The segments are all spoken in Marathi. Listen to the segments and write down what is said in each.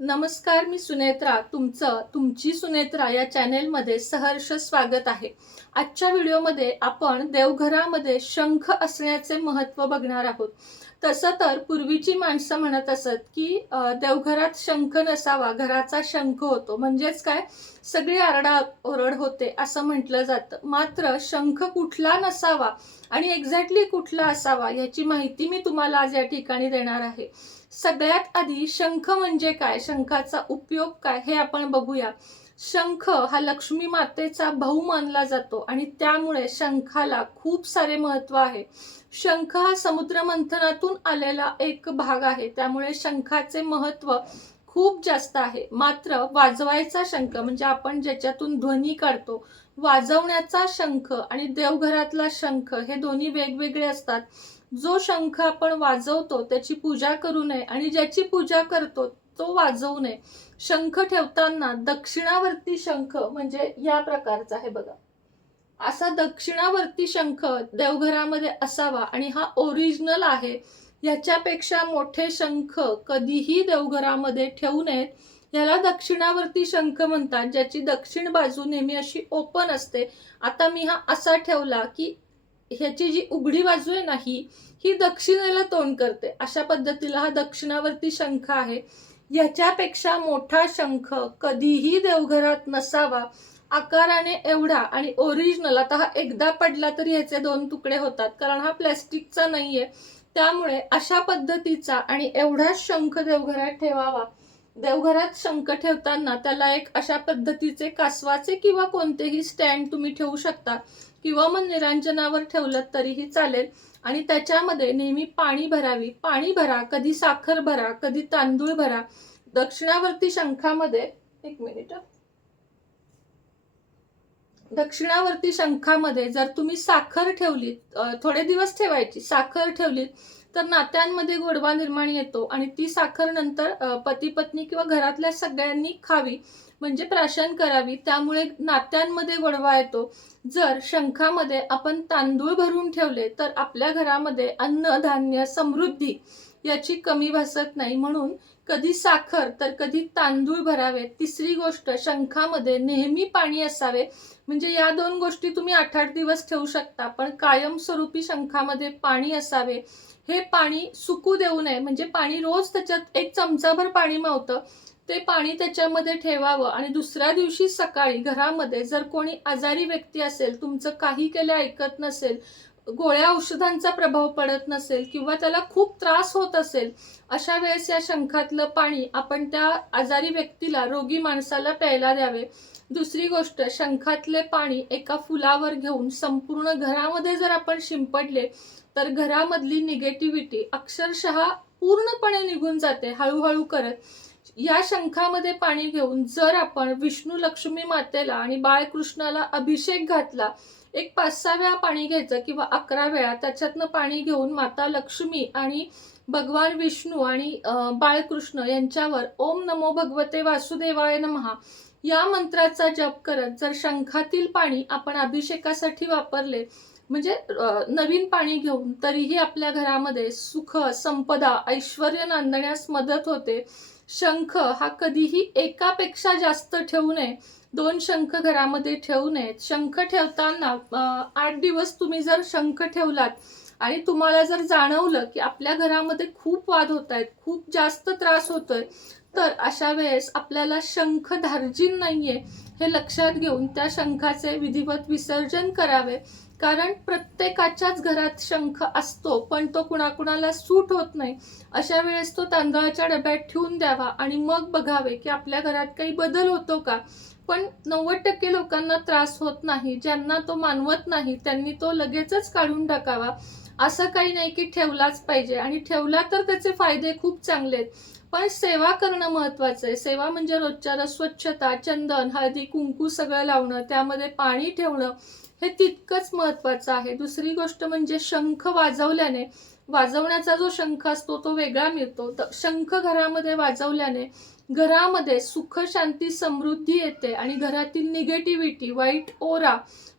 नमस्कार, मी सुनेत्रा. तुमची सुनेत्रा या चॅनेलमध्ये सहर्ष स्वागत आहे. आजच्या व्हिडिओमध्ये आपण देवघरामध्ये शंख असण्याचे महत्त्व बघणार आहोत. तसं तर पूर्वीची माणसं म्हणत असत की देवघरात शंख नसावा, घराचा शंख होतो. म्हणजेच काय, सगळी आरडाओरड होते असं म्हटलं जातं. मात्र शंख कुठला नसावा आणि एक्झॅक्टली कुठला असावा याची माहिती मी तुम्हाला आज या ठिकाणी देणार आहे. सगळ्यात आधी शंख म्हणजे काय, शंखाचा उपयोग काय हे आपण बघूया. शंख हा लक्ष्मी मातेचा भाऊ मानला जातो आणि त्यामुळे शंखाला खूप सारे महत्त्व आहे. शंख हा समुद्र मंथनातून आलेला एक भाग आहे, त्यामुळे शंखाचे महत्त्व खूप जास्त आहे. मात्र वाजवायचा शंख म्हणजे आपण ज्याच्यातून ध्वनी काढतो, वाजवण्याचा शंख आणि देवघरातला शंख हे दोन्ही वेगवेगळे असतात. जो शंख आपण वाजवतो त्याची पूजा करू नये आणि ज्याची पूजा करतो तो वाजवू नये. शंख ठेवताना दक्षिणावर्ती शंख म्हणजे या प्रकारचा आहे बघा, असा दक्षिणावर्ती शंख देवघरामध्ये असावा आणि हा ओरिजिनल आहे. याच्यापेक्षा मोठे शंख कधीही देवघरामध्ये ठेवू नयेत. याला दक्षिणावर्ती शंख म्हणतात, ज्याची दक्षिण बाजू नेहमी अशी ओपन असते. आता मी हा असा ठेवला की ह्याची जी उघडी बाजू आहे ना, ही दक्षिणेला तोंड करते. अशा पद्धतीला हा दक्षिणावर्ती शंख आहे. याच्यापेक्षा मोठा शंख कधीही देवघरात नसावा. आकाराने एवढा आणि ओरिजिनल. आता हा एकदा पडला तरी ह्याचे 2 तुकडे होतात, कारण हा प्लॅस्टिकचा नाहीये. त्यामुळे अशा पद्धतीचा आणि एवढा शंख देवघरात ठेवावा. देवघरात शंख ठेवताना त्याला एक अशा पद्धतीचे कासवाचे किंवा कोणतेही स्टँड तुम्ही ठेवू शकता, किंवा मग निरांजनावर ठेवलं तरीही चालेल. आणि त्याच्यामध्ये नेहमी पाणी भरा, कधी साखर भरा, कधी तांदूळ भरा. दक्षिणावर्ती शंखामध्ये दक्षिणावर्ती शंखामध्ये जर तुम्ही साखर ठेवली, थोडे दिवस ठेवायची, साखर ठेवली तर नात्यांमध्ये गोडवा निर्माण येतो आणि ती साखर नंतर पती पत्नी किंवा घरातल्या सगळ्यांनी खावी, म्हणजे प्राशन करावी. त्यामुळे नात्यांमध्ये गोडवा येतो. जर शंखामध्ये आपण तांदूळ भरून ठेवले तर आपल्या घरामध्ये अन्न धान्य समृद्धी याची कमी भासत नाही. म्हणून कधी साखर तर कधी तांदूळ भरावे. तिसरी गोष्ट, शंखामध्ये नेहमी पाणी असावे. म्हणजे या 2 गोष्टी तुम्ही 8-8 दिवस ठेवू शकता, पण कायमस्वरूपी शंखामध्ये पाणी असावे. हे पाणी सुकू देऊ नये. म्हणजे पाणी रोज त्याच्यात 1 चमचाभर पाणी मावतं, ते पाणी त्याच्यामध्ये ठेवावं. आणि दुसऱ्या दिवशी सकाळी घरामध्ये जर कोणी आजारी व्यक्ती असेल, तुमचं काही केलं ऐकत नसेल, गोळ्या औषधांचा प्रभाव पडत नसेल किंवा त्याला खूप त्रास होत असेल, अशा वेळेस या शंखातलं पाणी आपण त्या आजारी व्यक्तीला, रोगी माणसाला प्यायला द्यावे. दुसरी गोष्ट, शंखातले पाणी एका फुलावर घेऊन संपूर्ण घरामध्ये जर आपण शिंपडले तर घरामधली निगेटिव्हिटी अक्षरशः पूर्णपणे निघून जाते हळूहळू करत. या शंखामध्ये पाणी घेऊन जर आपण विष्णू लक्ष्मी मातेला आणि बाळकृष्णाला अभिषेक घातला, एक 5-6 वेळा पाणी घ्यायचं किंवा 11 वेळा, त्याच्यातनं पाणी घेऊन माता लक्ष्मी आणि भगवान विष्णू आणि बाळकृष्ण यांच्यावर ओम नमो भगवते वासुदेवाय नमः या मंत्राचा जप करत जर शंखातील पाणी आपण अभिषेकासाठी वापरले, म्हणजे नवीन पाणी घेऊन, तरीही आपल्या घरामध्ये सुख, संपदा, ऐश्वर्य नांदण्यास मदत होते. शंख हा कधीही एकापेक्षा जास्त ठेवू नये. 2 शंख घरामध्ये ठेवू नयेत. शंख ठेवताना 8 दिवस तुम्ही जर शंख ठेवलात आणि तुम्हाला जर जाणवलं की आपल्या घरामध्ये खूप वाद होत आहेत, खूप जास्त त्रास होतोय, तर अशा वेळेस आपल्याला शंख धार्जिन नाहीये हे लक्षात घेऊन त्या शंखाचे विधिवत विसर्जन करावे. कारण प्रत्येकाच्याच घरात शंख असतो, पण तो कुणाकुणाला सूट होत नाही. अशा वेळेस तो तांदळाच्या डब्यात ठेवून द्यावा आणि मग बघावे की आपल्या घरात काही बदल होतो का. पण 90% लोकांना त्रास होत नाही. ज्यांना तो मानवत नाही त्यांनी तो लगेचच काढून टाकावा. असं काही नाही की ठेवलाच पाहिजे, आणि ठेवला तर त्याचे फायदे खूप चांगले आहेत. पण सेवा करणं महत्वाचं आहे. सेवा म्हणजे रोजच्या रोज स्वच्छता, चंदन, हळदी, कुंकू सगळं लावणं, त्यामध्ये पाणी ठेवणं, हे तितकंच महत्वाचं आहे. दुसरी गोष्ट म्हणजे शंख वाजवल्याने, वाजवण्याचा जो शंख असतो तो वेगळा मिळतो. शंख घरामध्ये वाजवल्याने घरामध्ये सुख, शांती, समृद्धी येते आणि घरातील निगेटिव्हिटी, वाईट ओरा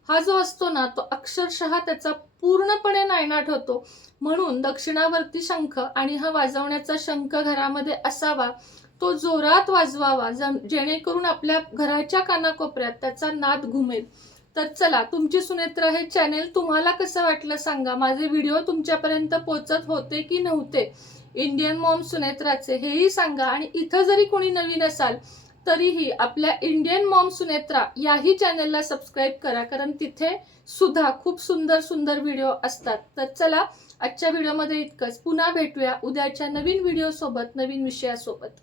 हा जो असतो ना, तो अक्षरशः त्याचा पूर्णपणे नायनाट होतो. म्हणून दक्षिणावर्ती शंख आणि हा वाजवण्याचा शंख घरामध्ये असावा. तो जोरात वाजवावा, जेणेकरून आपल्या घराच्या कानाकोपऱ्यात त्याचा नाद घुमेल. तर चला, तुमची सुनेत्रा हे चॅनेल तुम्हाला कसं वाटलं सांगा. माझे व्हिडिओ तुमच्यापर्यंत पोहोचत होते की नव्हते, इंडियन मॉम सुनेत्राचे, हेही सांगा. आणि इथं जरी कोणी नवीन असाल तरीही आपल्या इंडियन मॉम सुनेत्रा याही चॅनलला सबस्क्राईब करा, कारण तिथे सुद्धा खूप सुंदर सुंदर व्हिडिओ असतात. तर चला, आजच्या व्हिडिओमध्ये इतकंच. पुन्हा भेटूया उद्याच्या नवीन व्हिडिओ सोबत, नवीन विषयासोबत.